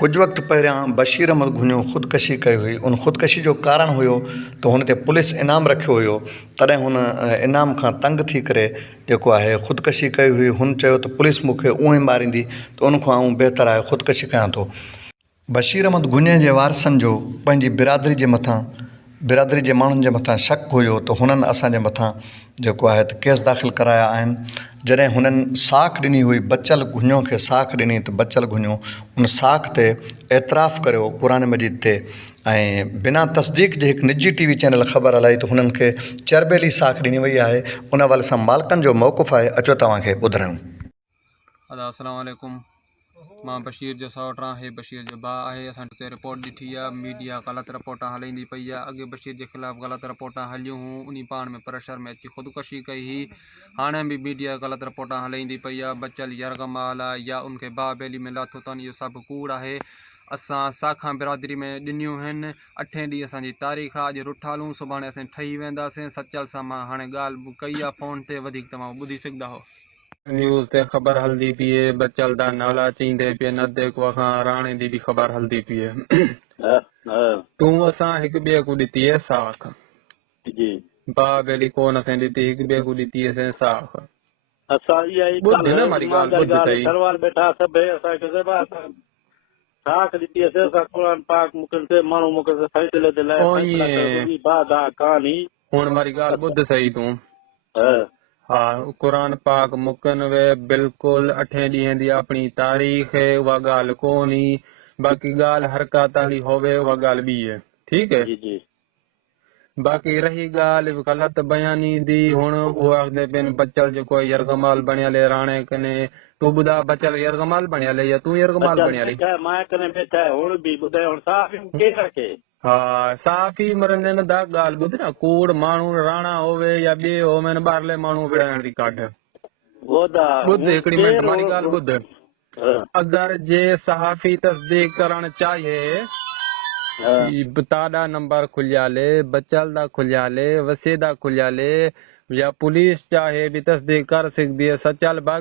कुछ वक्त पहिरियां बशीर अहमद घुनियो ख़ुदकशी कई हुई। उन ख़ुदकशी जो कारण हुयो त हुन ते पुलिस इनाम रखियो हुयो। तॾहिं हुन इनाम खां तंग थी करे जेको आहे ख़ुदकशी कई हुई। हुन चयो त पुलिस मूंखे उहो ई मारींदी त उन खां आउं बहितर आहे ख़ुदकशी कयां थो। बशीर अहमद घुनिया जे वारसनि जो पंहिंजी बिरादरी जे मथां, बिरादरी जे माण्हुनि जे मथां शक हुयो त हुननि असांजे मथां जेको आहे त केस दाख़िल कराया आहिनि। जॾहिं हुननि साख ॾिनी हुई, बचल घुनियो खे साख ॾिनी त बचल घुनियो उन साख ते एतिराफ़ु करियो क़ुर मजीद ते, ऐं बिना तस्दीक जे हिकु निजी टीवी चैनल ख़बर हलाई त हुननि खे चरबेली साख ॾिनी वई आहे। उन हवाले सां मालिकनि जो मौक़ुफ़ आहे, अचो तव्हांखे ॿुधायूं। अस्सलाम वालेकुम। मां बशीर जो सौट आहियां, हे बशीर जो भाउ आहे। असां ते रिपोर्ट ॾिठी आहे, मीडिया ग़लति रिपोर्टां हलाईंदी पई आहे। अॻे बशीर जे ख़िलाफ़ु ग़लति रिपोर्टां हलियूं हुयूं, उन पाण में प्रेशर में अची ख़ुदकशी कई हुई। हाणे बि मीडिया ग़लति रिपोर्टां हलाईंदी पई आहे। बचल यरगमाल आहे या उनखे भाउ बेली में लाथो अथनि, इहो सभु कूड़ आहे। असां साखां बिरादरी में ॾिनियूं आहिनि। 8 ॾींहं असांजी तारीख़ आहे। अॼु रुठालूं, सुभाणे असां ठही वेंदासीं। सचल सां मां हाणे ॻाल्हि कई आहे फ़ोन ते, वधीक तव्हां ॿुधी सघंदा हो। न्यूज़ ते ख़बर हलदी पई है, बचल दा नाला चईंदे पे नदे को खां राणे दी भी ख़बर हलदी पई है। तू असां हिक ॿिए को ॾिती है साख जी। भाउ बेली कोन असां ॾिती, हिक ॿिए को ॾिती है साख। असां इहा ई ॿुध न हमारी ॻाल्हि, ॿुध सही। सरवार बैठा सब असांखे साख ॾिती असां क़ुर पाक मुकल माण्हू मुकल फ़ैसले जे लाइ बात आहे कहानी। हुन हमारी ॻाल्हि ॿुध सही तूं। हा, कुरान पाक मुकन वे बिल्कुल 8 ॾींहं दी अपनी तारीख़ है, उहा ॻाल्हि कोन्ही। बाक़ी ॻाल्हि हर का ताली होवे, उहा ॻाल्हि ॿी है, ठीक है। जी जी। बाक़ी रही ॻाल्हि ग़लति बयानी दी, हुण उहो आखदे पिन बचल जेको यरगमाल बणियल राणे कने। तूं ॿुधा बचल यरगमाल बणियल या तूं यरगमाल बणियल? मां कने बैठा हुण बि ॿुधाए हुण साफ़ केर रखे। हा, साफ़ ई मरंदे न दा ॻाल्हि ॿुध न, कूड़ माण्हू राणा होवे या ॿिए होवे न, ॿाहिरले माण्हू विढ़ाइण दी काढ। ॿुध हिकिड़ी मिनट मारी ॻाल्हि ॿुध। अगर जे सहाफ़ी तस्दीक करण चाहे ताड़ा नंबर खुलियाले, बचल दा खुलियाले, वसे दा खुलियाले, या पुलिस चाहे भी तस्दीक कर सकती है सचल। बाकी